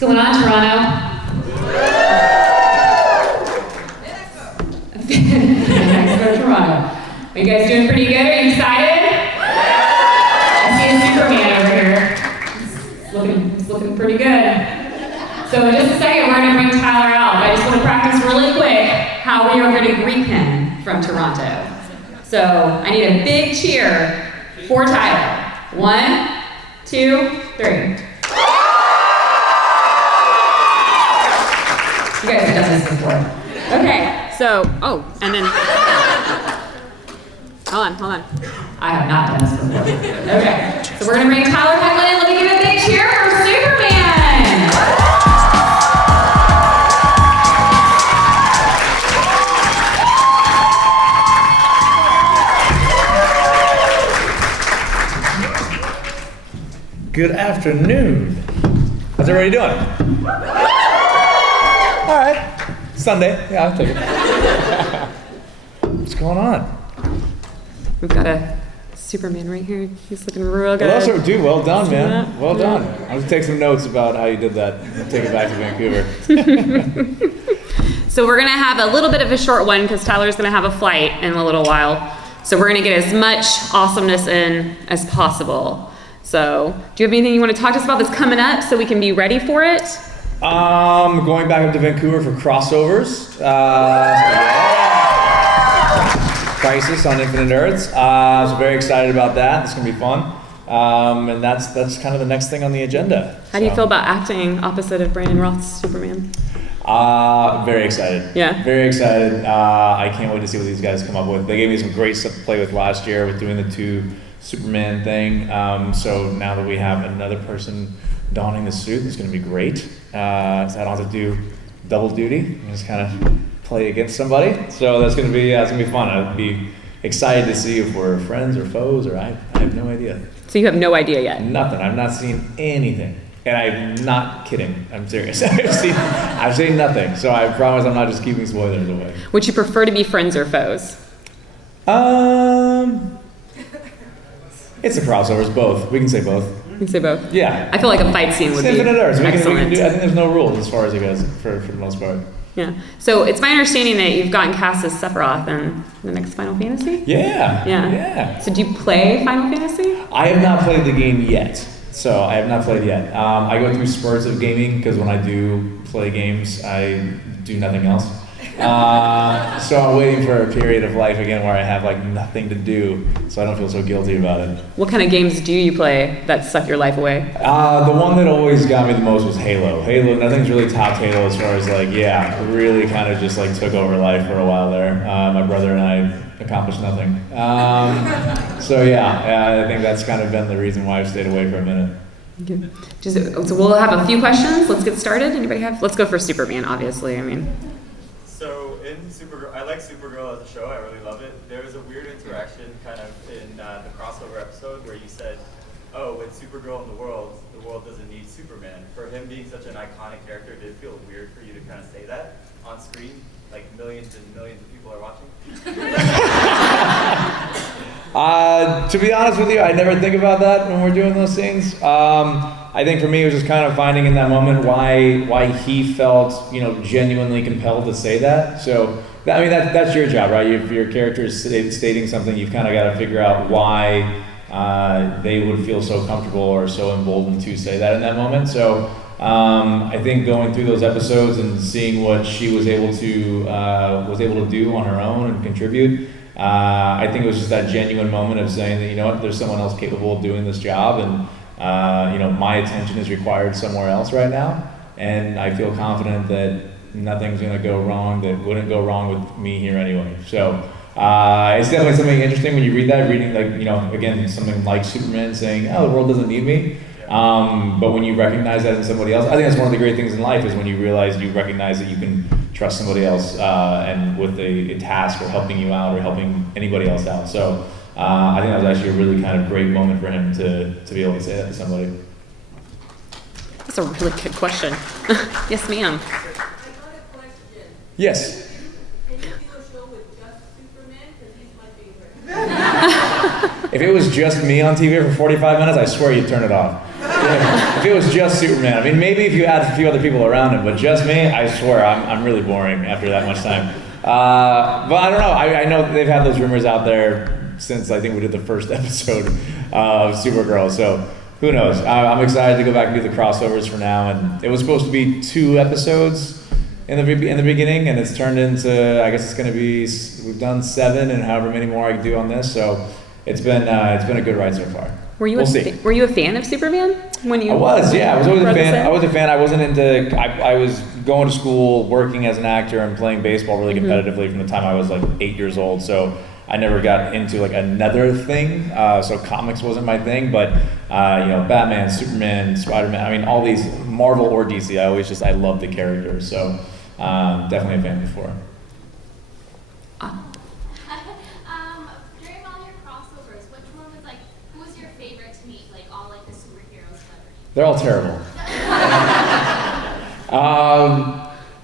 going on, Toronto? Fan Expo Toronto. Are you guys doing pretty good? Are you excited? I see a Superman over here. It's looking pretty good. So in just a second, we're going to bring Tyler out. I just want to practice really quick how we are going to greet him from Toronto. So I need a big cheer for Tyler. 1, 2, 3. You guys have done this before. Okay, so, and then, hold on. I have not done this before. Okay, so we're gonna bring Tyler Hoechlin in. Let me give a big cheer for Superman. Good afternoon. How's everybody doing? All right. Sunday. Yeah, I'll take it. What's going on? We've got a Superman right here. He's looking real good. Well, that's dude. Well done, man. Well done. I'm going to take some notes about how you did that and take it back to Vancouver. So we're going to have a little bit of a short one because Tyler's going to have a flight in a little while. So we're going to get as much awesomeness in as possible. So, do you have anything you want to talk to us about that's coming up so we can be ready for it? Going back up to Vancouver for crossovers. Crisis on Infinite Earths. So very excited about that. It's going to be fun. And that's kind of the next thing on the agenda. How do you feel about acting opposite of Brandon Roth's Superman? Very excited. Yeah. Very excited. I can't wait to see what these guys come up with. They gave me some great stuff to play with last year with doing the 2 Superman thing. So now that we have another person donning the suit, it's going to be great. So I don't have to do double duty. I just kind of play against somebody. So that's going to be it's going to be fun. I'd be excited to see if we're friends or foes, or I have no idea. So you have no idea yet? Nothing. I've not seen anything. And I'm not kidding. I'm serious. I've seen nothing. So I promise I'm not just keeping spoilers away. Would you prefer to be friends or foes? It's a crossover. It's both. We can say both. You can say both? Yeah. I feel like a fight scene would be Infinite Earths. excellent. I think there's no rules as far as it goes for the most part. Yeah. So it's my understanding that you've gotten cast as Sephiroth in the next Final Fantasy? Yeah. So do you play Final Fantasy? I have not played the game yet. So I have not played yet. I go through spurts of gaming because when I do play games, I do nothing else. So I'm waiting for a period of life again where I have like nothing to do, so I don't feel so guilty about it. What kind of games do you play that suck your life away? The one that always got me the most was Halo. Nothing's really topped Halo as far as really kind of just like took over life for a while there. My brother and I accomplished nothing. So I think that's kind of been the reason why I've stayed away for a minute. Okay. So we'll have a few questions. Let's get started. Anybody have? Let's go for Superman, obviously. So in Supergirl, I like Supergirl as a show. I really love it. There was a weird interaction kind of in the crossover episode where you said, "Oh, with Supergirl in the world doesn't need Superman." For him being such an iconic character, did it feel weird for you to kind of say that on screen, like millions and millions of people are watching? To be honest with you, I never think about that when we're doing those scenes. I think for me, it was just kind of finding in that moment why he felt, genuinely compelled to say that. So, that's your job, right? If your character is stating something, you've kind of got to figure out why they would feel so comfortable or so emboldened to say that in that moment. So, I think going through those episodes and seeing what she was able to do on her own and contribute, I think it was just that genuine moment of saying that, there's someone else capable of doing this job, and my attention is required somewhere else right now, and I feel confident that nothing's going to go wrong that wouldn't go wrong with me here anyway. So it's definitely something interesting when you read that, again, something like Superman saying, "Oh, the world doesn't need me." But when you recognize that in somebody else, I think that's one of the great things in life is when you recognize that you can trust somebody else and with a task or helping you out or helping anybody else out. So I think that was actually a really kind of great moment for him to be able to say that to somebody. That's a really good question. Yes, ma'am. I got a question. Yes. Can you do a show with just Superman? Because he's my favorite. If it was just me on TV for 45 minutes, I swear you'd turn it off. if it was just Superman, I mean, maybe if you had a few other people around him, but just me, I swear, I'm really boring after that much time. But I don't know. I know they've had those rumors out there since I think we did the first episode of Supergirl. So who knows? I'm excited to go back and do the crossovers for now. And it was supposed to be 2 episodes in the beginning, and it's turned into, I guess it's going to be, we've done 7 and however many more I can do on this. So it's been a good ride so far. Were you were you a fan of Superman when you? I was, yeah. I was always a fan. set? I was a fan. I wasn't into. I was going to school, working as an actor, and playing baseball really competitively from the time I was like 8 years old. So I never got into like another thing. So comics wasn't my thing. But Batman, Superman, Spider-Man. I mean, all these Marvel or DC. I loved the characters. So definitely a fan before. During all your crossovers, which one was like, who was your favorite to meet? Like all like the superhero celebrities? They're all terrible.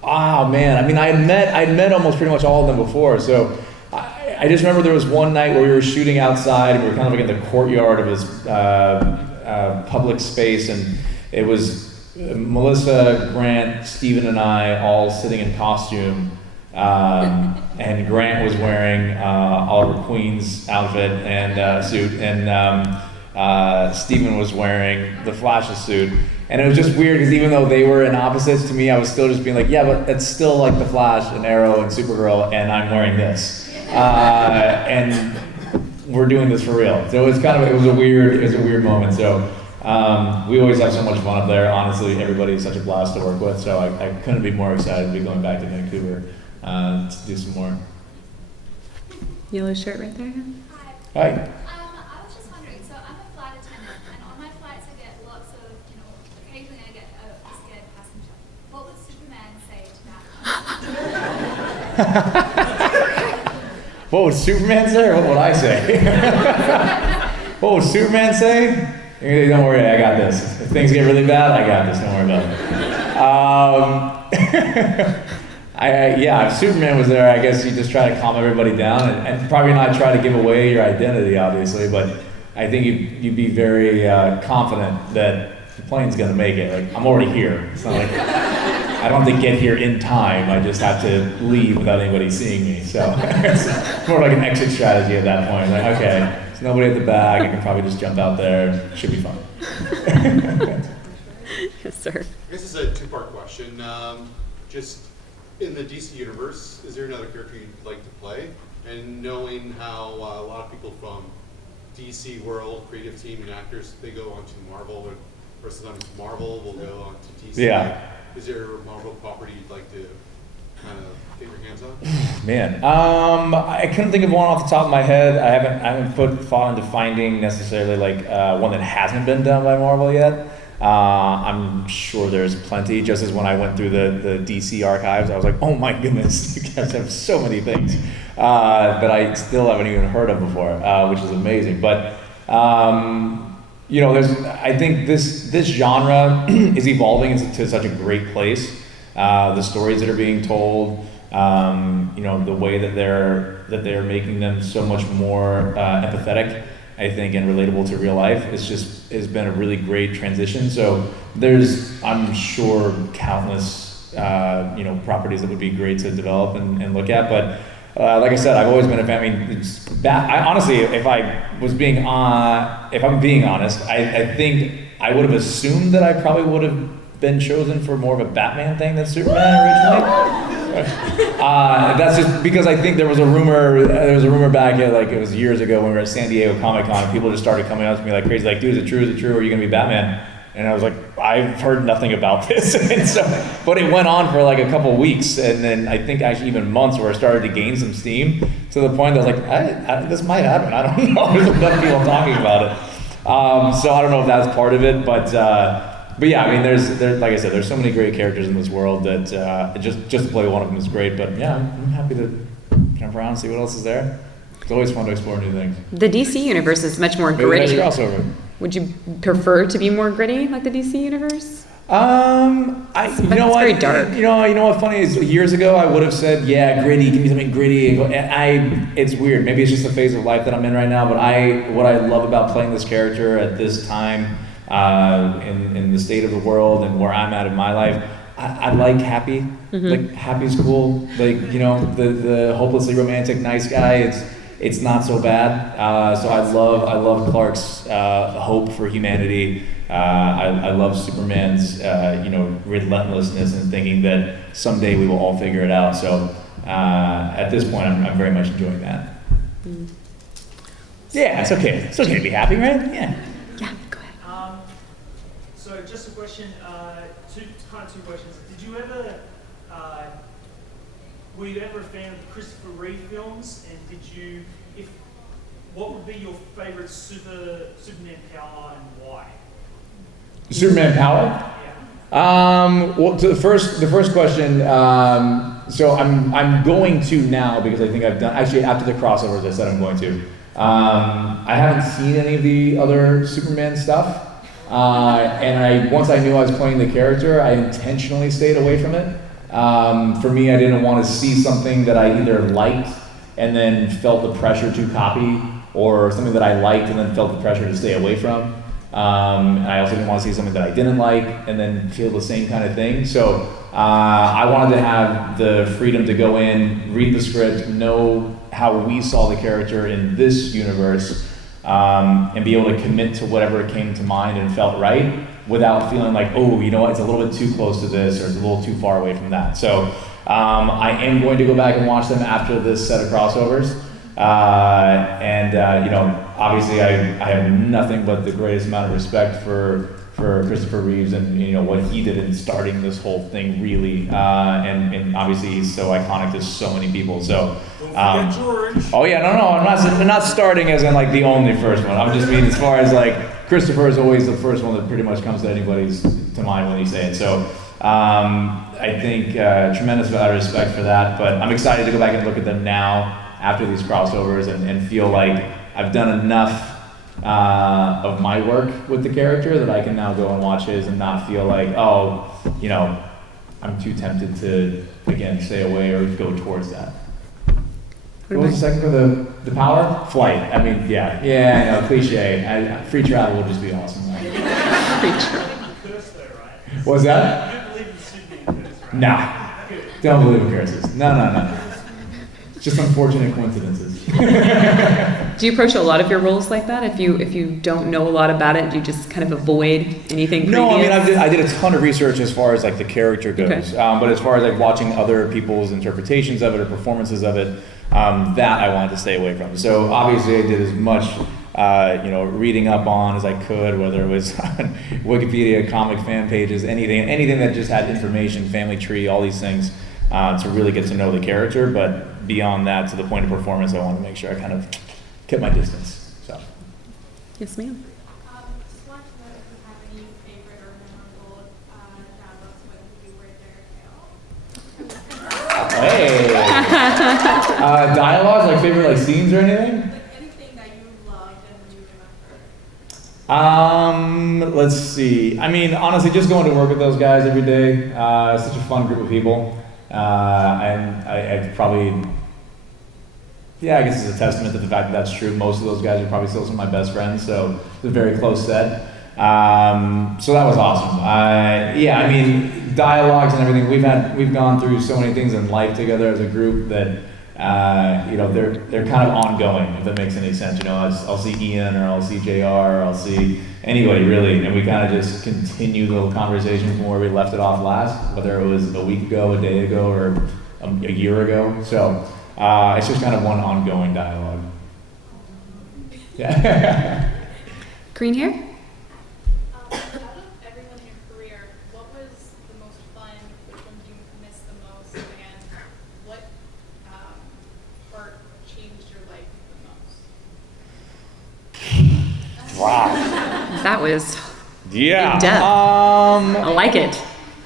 Oh man, I mean, I'd met almost pretty much all of them before. So I just remember there was one night where we were shooting outside, and we were kind of like in the courtyard of his public space, and it was Melissa, Grant, Steven, and I all sitting in costume. And Grant was wearing Oliver Queen's outfit and suit, and Steven was wearing the Flash's suit. And it was just weird because even though they were in opposites to me, I was still just being like, yeah, but it's still like the Flash and Arrow and Supergirl, and I'm wearing this, and we're doing this for real. So it was a weird moment. So we always have so much fun up there. Honestly, everybody's such a blast to work with. So I couldn't be more excited to be going back to Vancouver to do some more. Yellow shirt right there. Hi. I was just wondering, so I'm a flight attendant, and on my flights I get lots of, occasionally I get a scared passenger. What would Superman say to that? What would Superman say, or what would I say? What would Superman say? Don't worry, I got this. If things get really bad, I got this. Don't worry about it. If Superman was there, I guess you just try to calm everybody down and probably not try to give away your identity, obviously, but I think you'd be very confident that the plane's going to make it. Like, I'm already here. It's not like I don't have to get here in time. I just have to leave without anybody seeing me. So it's more like an exit strategy at that point. Like, okay, there's nobody at the back. I can probably just jump out there. Should be fun. Yes, sir. I guess it's a 2-part question. Just in the DC universe, is there another character you'd like to play? And knowing how a lot of people from DC world, creative team and actors, they go on to Marvel, or sometimes Marvel will go on to DC. Yeah. Is there a Marvel property you'd like to kind of get your hands on? Man, I couldn't think of one off the top of my head. I haven't put thought into finding necessarily like one that hasn't been done by Marvel yet. I'm sure there's plenty. Just as when I went through the DC archives, I was like, oh my goodness, you guys have so many things that I still haven't even heard of before, which is amazing. But I think this genre is evolving into such a great place. The stories that are being told, the way that they're making them so much more empathetic, I think, and relatable to real life. Has been a really great transition. So there's, I'm sure, countless properties that would be great to develop and look at. But like I said, I've always been a fan. I mean, honestly, if I'm being honest, I think I would have assumed that I probably would have been chosen for more of a Batman thing than Superman originally. That's just because I think there was a rumor back at, like, it was years ago when we were at San Diego Comic-Con, and people just started coming up to me like crazy, like, dude, is it true? Are you gonna be Batman? And I was like, I've heard nothing about this. And so, but it went on for like a couple weeks, and then I think actually even months, where it started to gain some steam to the point that I was like, this might happen. I don't know. There's enough people talking about it. So I don't know if that's part of it, but yeah, I mean, there's like I said, there's so many great characters in this world that just to play one of them is great. But yeah, I'm happy to jump around and see what else is there. It's always fun to explore new things. The DC universe is much more Maybe gritty. there's crossover. Would you prefer to be more gritty like the DC universe? You know what? Very dark. You know what? Funny is, years ago I would have said, yeah, gritty. Give me something gritty. And it's weird. Maybe it's just the phase of life that I'm in right now. But what I love about playing this character at this time in the state of the world and where I'm at in my life, I like Happy. Like Happy's cool. Like, you know, the hopelessly romantic nice guy. It's not so bad. So I love Clark's hope for humanity. I love Superman's relentlessness and thinking that someday we will all figure it out. So at this point, I'm very much enjoying that. Yeah, it's okay. It's okay to be happy, right? Yeah. Yeah, go ahead. So just a question, two questions. Did you ever, were you ever a fan of the Christopher Reeve films? And what would be your favorite Superman power and why? Superman power? Yeah. Well, to the first question. So I'm going to now because I think I've done actually after the crossovers. I said I'm going to. I haven't seen any of the other Superman stuff, and once I knew I was playing the character, I intentionally stayed away from it. For me, I didn't want to see something that I either liked and then felt the pressure to copy, or something that I liked and then felt the pressure to stay away from. And I also didn't want to see something that I didn't like and then feel the same kind of thing. So I wanted to have the freedom to go in, read the script, know how we saw the character in this universe, and be able to commit to whatever came to mind and felt right without feeling like, oh, you know what, it's a little bit too close to this or it's a little too far away from that. So I am going to go back and watch them after this set of crossovers. Obviously I have nothing but the greatest amount of respect for Christopher Reeves and, you know, what he did in starting this whole thing, really. And obviously he's so iconic to so many people. So, oh yeah, no, I'm not starting as in like the only first one. I'm just mean as far as like Christopher is always the first one that pretty much comes to anybody's to mind when you say it. So, I think tremendous amount of respect for that. But I'm excited to go back and look at them now after these crossovers and feel like I've done enough of my work with the character that I can now go and watch his and not feel like, oh, you know, I'm too tempted to, again, stay away or go towards that. What was the second for the power? Flight. I mean, yeah, I know, cliche. Free travel would just be awesome. Free travel. What was that? You don't believe in Superman curse, right? Nah. Don't believe in curses. No. It's just unfortunate coincidences. Do you approach a lot of your roles like that? If you don't know a lot about it, do you just kind of avoid anything No, previous? I mean, I did a ton of research as far as like the character goes. Okay. But as far as like watching other people's interpretations of it or performances of it, that I wanted to stay away from. So obviously I did as much reading up on as I could, whether it was on Wikipedia, comic fan pages, anything that just had information, family tree, all these things, to really get to know the character. But beyond that, to the point of performance, I wanted to make sure I kind of kept my distance. So. Yes, ma'am. Just want to know if you have any favorite or memorable dialogues when you were Derek Hale. Hey. Dialogues, like favorite like scenes or anything? Like anything that you loved and you remember. Let's see. I mean, honestly, just going to work with those guys every day, such a fun group of people. And I probably, I guess it's a testament to the fact that that's true. Most of those guys are probably still some of my best friends, so it's a very close set. So that was awesome. I mean, dialogues and everything. We've gone through so many things in life together as a group that they're kind of ongoing, if that makes any sense. You know, I'll see Ian, or I'll see JR, or I'll see anybody really, and we kind of just continue the conversation from where we left it off last, whether it was a week ago, a day ago, or a year ago. So it's just kind of one ongoing dialogue. Yeah. Green hair? Out of everyone in your career, what was the most fun? Which one do you miss the most? And what part changed your life the most? Wow. That was Yeah. in depth. I like it.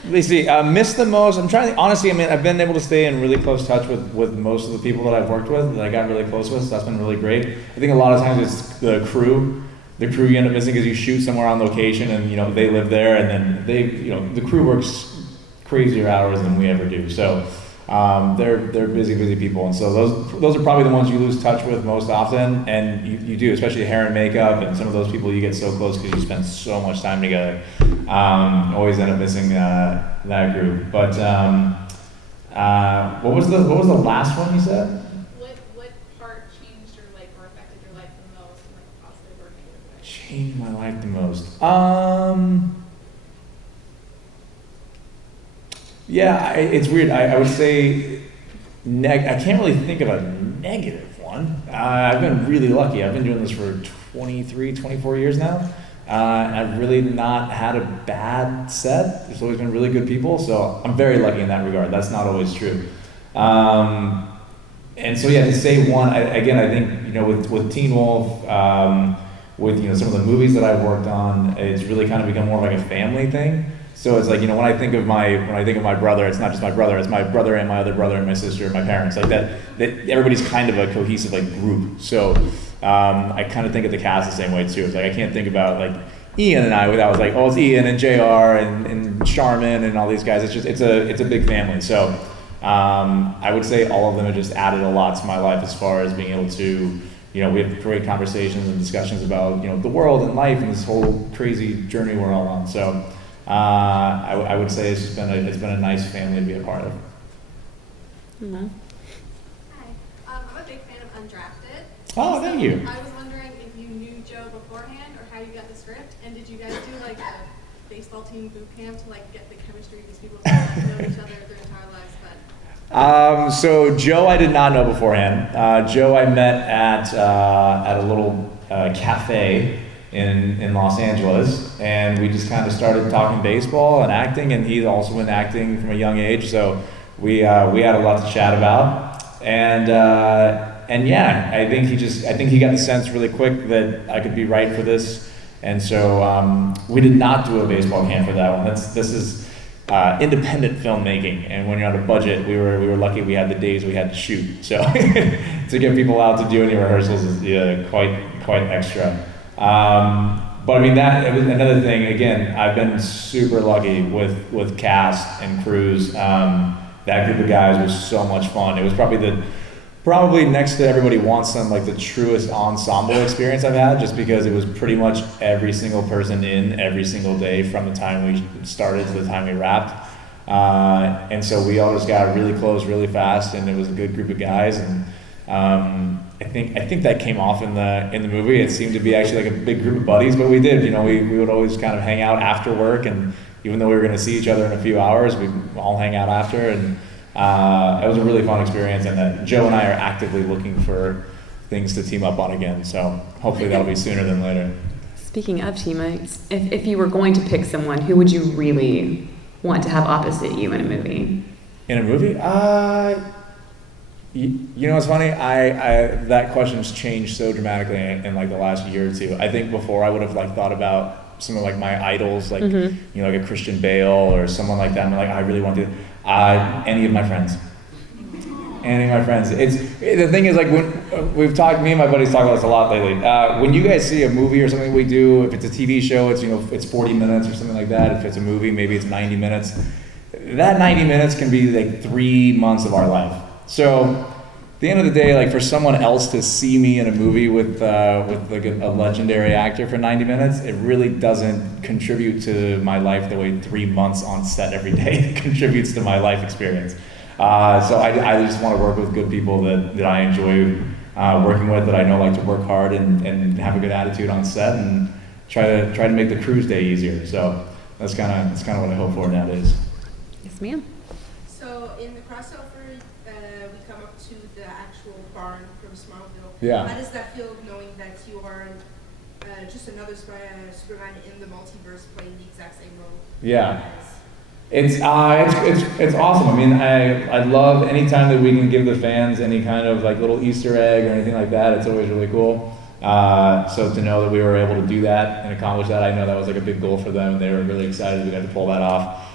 Let me see. Miss the most. I'm trying to, honestly, I mean, I've been able to stay in really close touch with most of the people that I've worked with, that I got really close with, so that's been really great. I think a lot of times it's the crew. The crew you end up missing because you shoot somewhere on location and, you know, they live there, and then the crew works crazier hours than we ever do. So they're busy people, and so those are probably the ones you lose touch with most often, and you do, especially hair and makeup, and some of those people you get so close because you spend so much time together. Always end up missing that group. But what was the last one you said? What part changed or affected your life the most in a positive or negative way? Changed my life the most. Yeah, it's weird. I would say I can't really think of a negative one. I've been really lucky. I've been doing this for 23, 24 years now. I've really not had a bad set. There's always been really good people, so I'm very lucky in that regard. That's not always true. And so yeah, to say one, I think with Teen Wolf, with some of the movies that I've worked on, it's really kind of become more like a family thing. So it's like, when I think of my brother, it's not just my brother, it's my brother and my other brother and my sister and my parents. Like that everybody's kind of a cohesive group. So I kind of think of the cast the same way too. It's like I can't think about Ian and I without it's Ian and JR and Charmin and all these guys. It's just it's a big family. So I would say all of them have just added a lot to my life as far as being able to, we have great conversations and discussions about the world and life and this whole crazy journey we're all on. So I would say it's been a nice family to be a part of. Mm-hmm. Hi, I'm a big fan of Undrafted. Oh, thank you. I was wondering if you knew Joe beforehand or how you got the script, and did you guys do a baseball team boot camp to get the chemistry of these people to know each other their entire lives? So Joe, I did not know beforehand. Joe, I met at a little cafe in Los Angeles, and we just kind of started talking baseball and acting, and he's also been acting from a young age, so we had a lot to chat about, and yeah, I think he got the sense really quick that I could be right for this, and so we did not do a baseball camp for that one. This is independent filmmaking, and when you're on a budget, we were lucky we had the days we had to shoot, so to get people out to do any rehearsals is quite extra. But I mean, that was another thing. Again, I've been super lucky with cast and crews. That group of guys was so much fun. It was probably next to Everybody Wants Some, the truest ensemble experience I've had, just because it was pretty much every single person in every single day from the time we started to the time we wrapped. And so we all just got really close really fast, and it was a good group of guys. And I think that came off in the movie. It seemed to be actually a big group of buddies, but we did. We would always kind of hang out after work, and even though we were going to see each other in a few hours, we'd all hang out after, and it was a really fun experience. And that Joe and I are actively looking for things to team up on again. So hopefully that'll be sooner than later. Speaking of teammates, if you were going to pick someone, who would you really want to have opposite you in a movie? In a movie? What's funny? That question's changed so dramatically in the last year or two. I think before I would have thought about some of my idols, like a Christian Bale or someone like that. I'm I really want to. Any of my friends. Any of my friends. It's the thing is when we've talked. Me and my buddies talk about this a lot lately. When you guys see a movie or something we do, if it's a TV show, it's 40 minutes or something like that. If it's a movie, maybe it's 90 minutes. That 90 minutes can be 3 months of our life. So, at the end of the day, for someone else to see me in a movie with a legendary actor for 90 minutes, it really doesn't contribute to my life the way 3 months on set every day contributes to my life experience. So I just want to work with good people that I enjoy working with, that I know like to work hard and have a good attitude on set, and try to make the cruise day easier. So that's kind of what I hope for nowadays. Yes, ma'am. So in the crossover, we come up to the actual barn from Smallville. Yeah. How does that feel, knowing that you are just another Superman in the multiverse playing the exact same role? Yeah. It's awesome. I mean, I love anytime that we can give the fans any kind of little Easter egg or anything like that. It's always really cool. So to know that we were able to do that and accomplish that, I know that was a big goal for them. They were really excited we got to pull that off.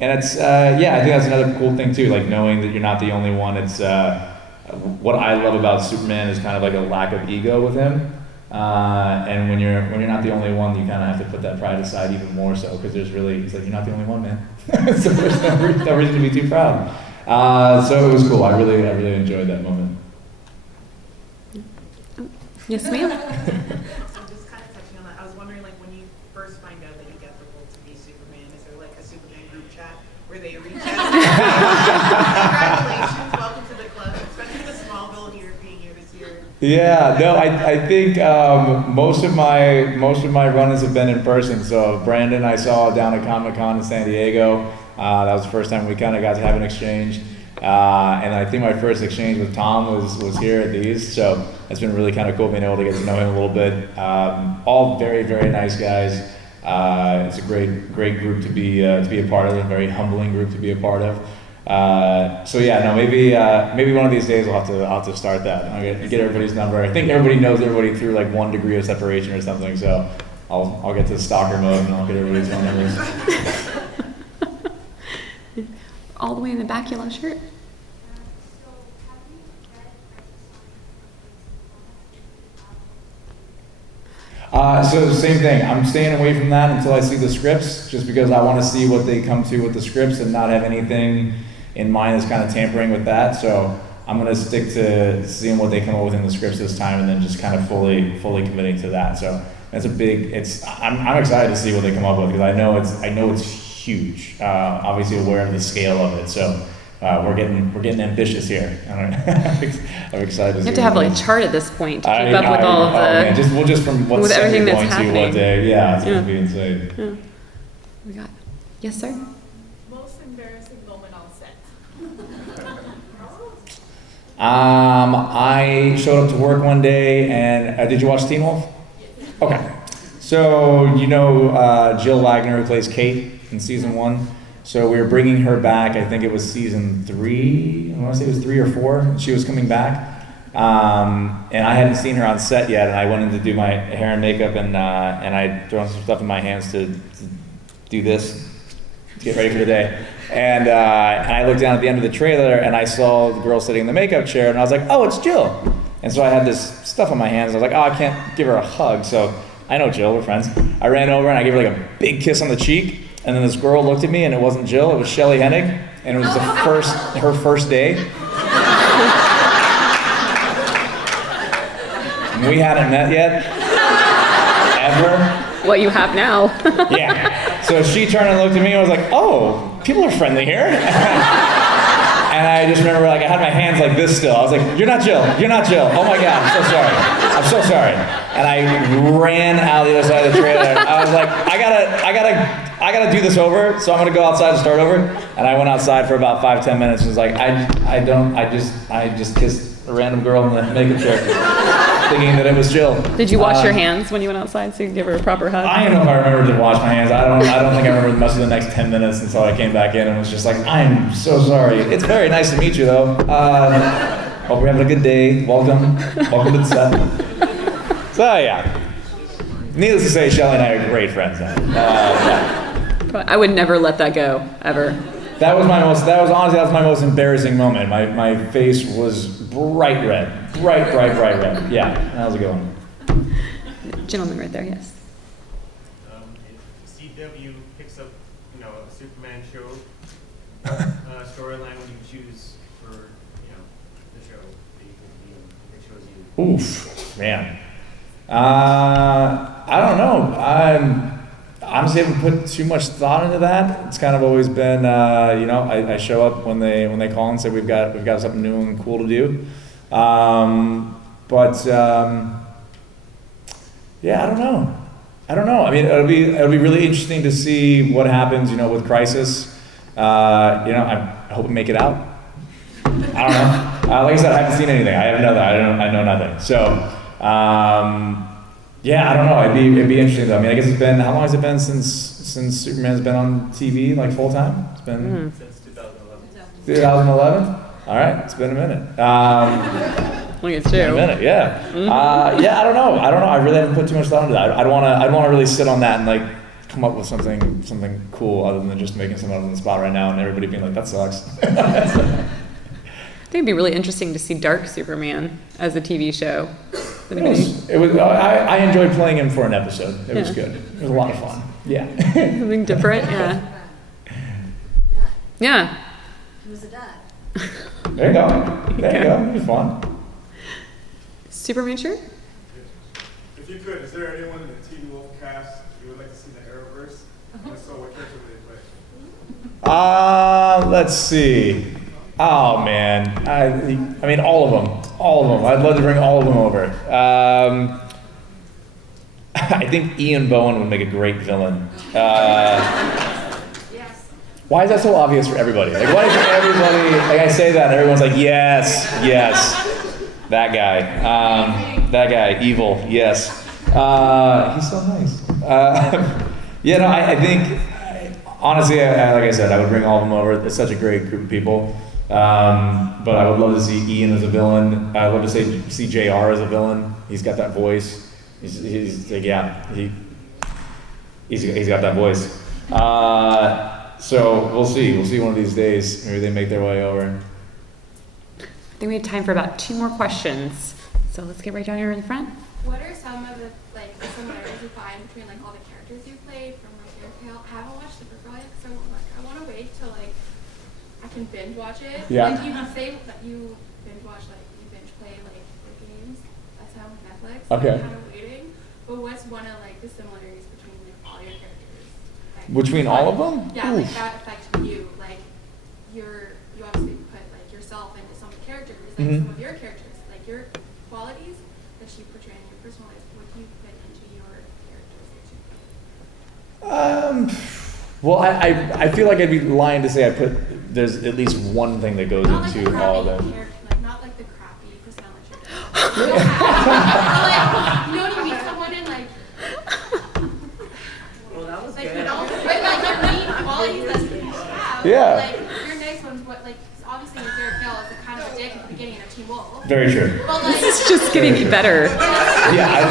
And it's I think that's another cool thing too. Knowing that you're not the only one. It's what I love about Superman is kind of a lack of ego with him. And when you're not the only one, you kind of have to put that pride aside even more so, because there's really, it's you're not the only one, man. So there's no reason to be too proud. So it was cool. I really enjoyed that moment. Yes, ma'am. So just kind of touching on that, I was wondering, like, when you first find out that you get the role to be Superman, is there like a Superman group chat where they reach out? Congratulations, welcome to the club, especially the Smallville here being here this year. Yeah, no, I think most of my run-ins have been in person. So Brandon, I saw down at Comic-Con in San Diego. That was the first time we kind of got to have an exchange. And I think my first exchange with Tom was here at these. So it's been really kind of cool being able to get to know him a little bit. All very, very nice guys. It's a great group to be a part of, a very humbling group to be a part of. So yeah, no, maybe one of these days I'll have to start that. I'll get everybody's number. I think everybody knows everybody through like 1 degree of separation or something. So I'll get to stalker mode and I'll get everybody's phone numbers. All the way in the back, yellow shirt. So same thing. I'm staying away from that until I see the scripts, just because I want to see what they come to with the scripts and not have anything in mind that's kind of tampering with that. So I'm going to stick to seeing what they come up with in the scripts this time, and then just kind of fully committing to that. So that's I'm excited to see what they come up with, because I know it's huge. Obviously aware of the scale of it. So we're getting ambitious here. I'm excited to see. You have to have like a chart at this point to keep up with all of the. Man, just from what's with everything that's going happening. to what day. Yeah, it's gonna be insane. Yeah. We got. Yes, sir. Most embarrassing moment on set. I showed up to work one day, and did you watch Teen Wolf? Okay. So Jill Wagner, who plays Kate in season 1. So we were bringing her back. I think it was season 3. I want to say it was 3 or 4. She was coming back, and I hadn't seen her on set yet. And I went in to do my hair and makeup, and I thrown some stuff in my hands to do this, to get ready for the day. And I looked down at the end of the trailer, and I saw the girl sitting in the makeup chair, and I was like, oh, it's Jill. And so I had this stuff on my hands. I was like, oh, I can't give her a hug. So I know Jill, we're friends. I ran over and I gave her like a big kiss on the cheek. And then this girl looked at me, and it wasn't Jill, it was Shelley Hennig, and it was her first day. And we hadn't met yet, ever. What you have now. Yeah. So she turned and looked at me, and I was like, oh, people are friendly here. And I just remember, like, I had my hands like this still. I was like, you're not Jill. Oh my God, I'm so sorry. And I ran out the other side of the trailer. I was like, I gotta do this over, so I'm gonna go outside and start over. And I went outside for about 5-10 minutes and was like, I just kissed a random girl in the makeup chair, thinking that it was Jill. Did you wash your hands when you went outside so you could give her a proper hug? I don't know if I remember to wash my hands. I don't think I remember much of the next 10 minutes until I came back in and was just like, I'm so sorry. It's very nice to meet you, though. Hope you're having a good day. Welcome to the set. So yeah, needless to say, Shelley and I are great friends now. Yeah. I would never let that go, ever. That was my most embarrassing moment. My face was bright red. Bright red. Yeah, that was a good one. Gentleman right there, yes. If CW picks up, a Superman show, storyline would you choose for, the show that it shows you? Oof, man. I don't know. Honestly, haven't put too much thought into that. It's kind of always been, I show up when they call and say we've got something new and cool to do. Yeah, I don't know. I mean, it'll be really interesting to see what happens, with Crisis. I hope we make it out. I don't know. Like I said, I haven't seen anything. I know nothing. So. Yeah, I don't know. It'd be interesting though. I mean, I guess it's been, how long has it been since Superman's been on TV, like full time? It's been Since 2011. 2011. All right, it's been a minute. Look at you. A minute, yeah. Yeah, I don't know. I really haven't put too much thought into that. I'd want to really sit on that and like come up with something cool other than just making something up on the spot right now and everybody being like, that sucks. I think it'd be really interesting to see Dark Superman as a TV show. It was. I enjoyed playing him for an episode. It was good. It was a lot of fun. Yeah. Something different, yeah. Dad. Yeah. Who's the dad? There you go. There you go. It'll be fun. Superman shirt? If you could, is there anyone in the Teen Wolf cast you would like to see in the Arrowverse? And if so, what character would they play? Let's see. Oh man, I mean all of them. All of them. I'd love to bring all of them over. I think Ian Bohen would make a great villain. Why is that so obvious for everybody? Like, why is everybody, like I say that and everyone's like, yes, yes. That guy, evil, yes. He's so nice. Yeah, no, I think, honestly, like I said, I would bring all of them over. It's such a great group of people. But I would love to see Ian as a villain. I'd love to see JR as a villain. He's got that voice. He's like, yeah, he's got that voice. So we'll see. We'll see one of these days. Maybe they make their way over. I think we have time for about 2 more questions. So let's get right down here in the front. What are some of the similarities you find between all the characters you played from Derek Hale? I haven't watched Supergirl yet because I want to wait till I can binge watch it. Yeah. You say that you binge watch you binge play the games. That's how with Netflix. Okay. I'm kind of waiting. But what's one of the similarities between all your characters? Between all of them? Yeah, Oof. that affected you. You obviously put yourself into some of the characters, Mhm. some of your characters, your qualities that you portray in your personal life. What do you put into your characters that you play? Well, I feel like I'd be lying to say there's at least one thing that goes Not into all of them. Not the crappy personality. You know when you meet someone and Well, that was you good. know, but your main qualities that you have. Yeah. Your nice ones, obviously with Derek Hale is kind of a dick at the beginning of Teen Wolf. Very true. But This is just getting better. Yeah.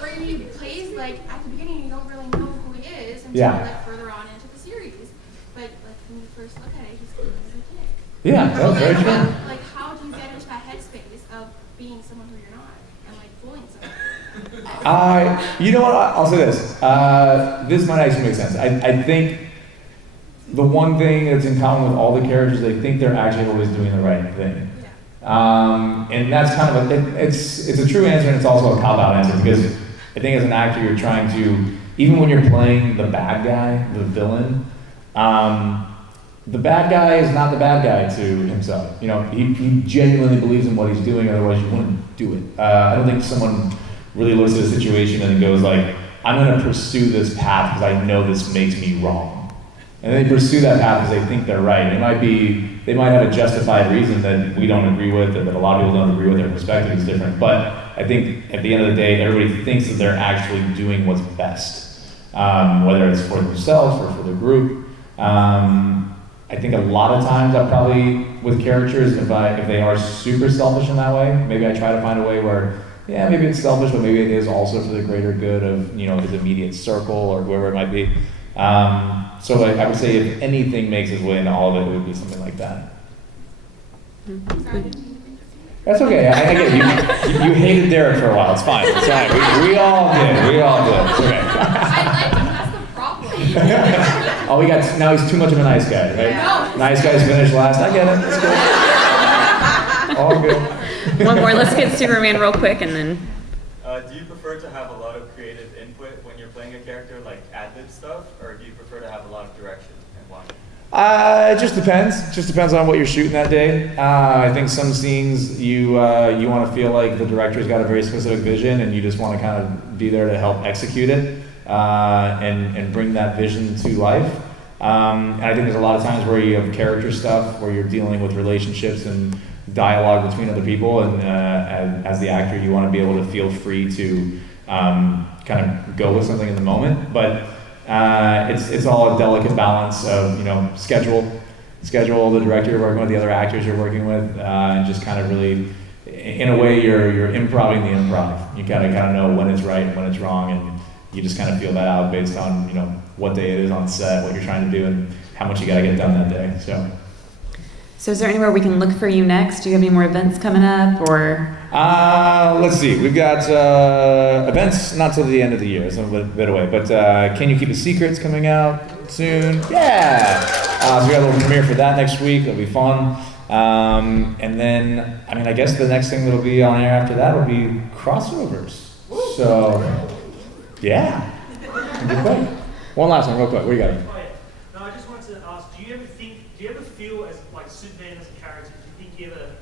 where he plays at the beginning you don't really know who he is until Yeah. further on into the series. But when you first look at it, he's kind of a dick. Yeah, that's very true. How do you get into that headspace of being someone who you're not and fooling someone? You know what? I'll say this. This might actually make sense. I think the one thing that's in common with all the characters, they think they're actually always doing the right thing. And that's kind of it's a true answer, and it's also a cop-out answer, because I think as an actor you're trying to, even when you're playing the bad guy, the villain, the bad guy is not the bad guy to himself. He genuinely believes in what he's doing, otherwise you wouldn't do it. I don't think someone really looks at a situation and goes I'm going to pursue this path because I know this makes me wrong. And they pursue that path because they think they're right. They might have a justified reason that we don't agree with, or that a lot of people don't agree with. Their perspective is different. But I think at the end of the day, everybody thinks that they're actually doing what's best, whether it's for themselves or for the group. I think a lot of times I probably, with characters, if they are super selfish in that way, maybe I try to find a way where, yeah, maybe it's selfish, but maybe it is also for the greater good of, his immediate circle or whoever it might be. So I would say if anything makes its way into all of it, it would be something like that. That's okay. I get it. You hated Derek for a while. It's fine. It's fine. We all did. It's okay. I like him. That's the problem. Oh, now he's too much of a nice guy, right? No. Nice guys finish last. I get it. It's good. All good. One more. Let's get Superman real quick, and then. Do you prefer to have a lot of creative input when you're playing a character, like ad-lib stuff, or do you prefer to have a lot of direction, and why? It just depends. Just depends on what you're shooting that day. I think some scenes you want to feel like the director's got a very specific vision, and you just want to kind of be there to help execute it and bring that vision to life. And I think there's a lot of times where you have character stuff where you're dealing with relationships and dialogue between other people, and as the actor, you want to be able to feel free to kind of go with something in the moment. But it's all a delicate balance of schedule the director you're working with, the other actors you're working with, and just kind of really, in a way, you're improvising the improv. You kind of know when it's right and when it's wrong, and you just kind of feel that out based on what day it is on set, what you're trying to do, and how much you got to get done that day. So is there anywhere we can look for you next? Do you have any more events coming up, or? Let's see. We've got events not till the end of the year, so a bit away. But Can You Keep a Secret's coming out soon. Yeah. So we got a little premiere for that next week. It'll be fun. And then, I mean, I guess the next thing that'll be on air after that will be crossovers. So, yeah. Good quick. One last one, real quick. What do you got? Oh, yeah. No, I just wanted to ask, do you ever feel as like Superman as a character, do you think he ever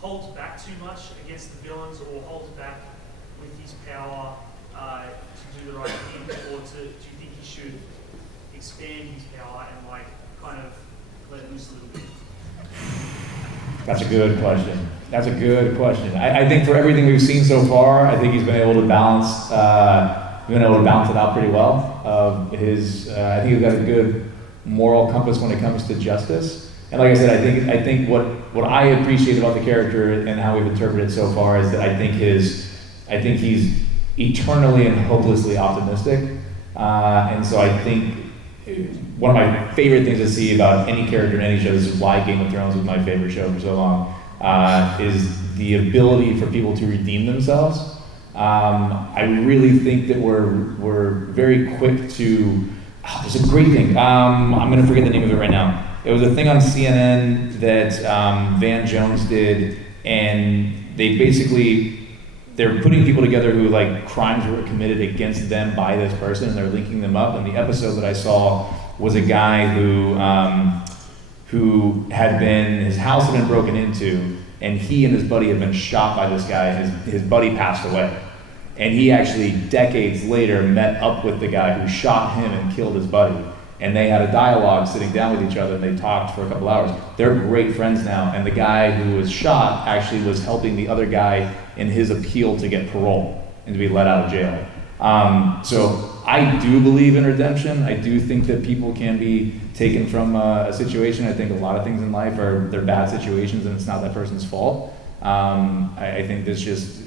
holds back too much against the villains or holds back with his power to do the right thing? Or do you think he should expand his power and like kind of let loose a little bit? That's a good question. That's a good question. I think for everything we've seen so far, I think he's been able to balance it out pretty well. I think he's got a good moral compass when it comes to justice. And like I said, I think what I appreciate about the character and how we've interpreted it so far is that I think he's eternally and hopelessly optimistic. And so I think one of my favorite things to see about any character in any show, this is why Game of Thrones was my favorite show for so long, is the ability for people to redeem themselves. I really think that we're very quick to. There's a great thing. I'm going to forget the name of it right now. It was a thing on CNN that Van Jones did, and they're putting people together who like crimes were committed against them by this person, and they're linking them up. And the episode that I saw was a guy who his house had been broken into, and he and his buddy had been shot by this guy. His buddy passed away. And he actually, decades later, met up with the guy who shot him and killed his buddy. And they had a dialogue sitting down with each other, and they talked for a couple hours. They're great friends now, and the guy who was shot actually was helping the other guy in his appeal to get parole and to be let out of jail. So I do believe in redemption. I do think that people can be taken from a situation. I think a lot of things in life they're bad situations, and it's not that person's fault. I think there's just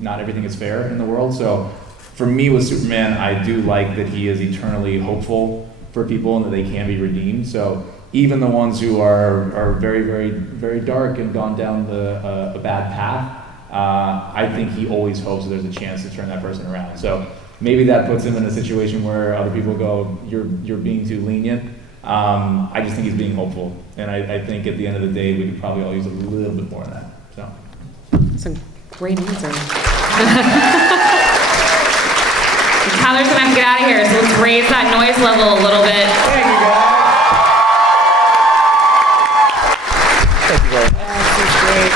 not everything is fair in the world. So for me with Superman, I do like that he is eternally hopeful for people and that they can be redeemed. So even the ones who are very, very, very dark and gone down a bad path, I think he always hopes that there's a chance to turn that person around. So maybe that puts him in a situation where other people go, you're being too lenient. I just think he's being hopeful. And I think at the end of the day, we could probably all use a little bit more of that. So. That's a great answer. Tyler's gonna have to get out of here, so let's raise that noise level a little bit. Thank you, guys. Thank you, guys. This is great.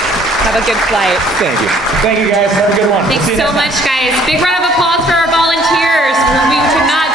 Have a good flight. Thank you. Thank you, guys. Have a good one. Thanks so much, guys. Big round of applause for our volunteers. We could not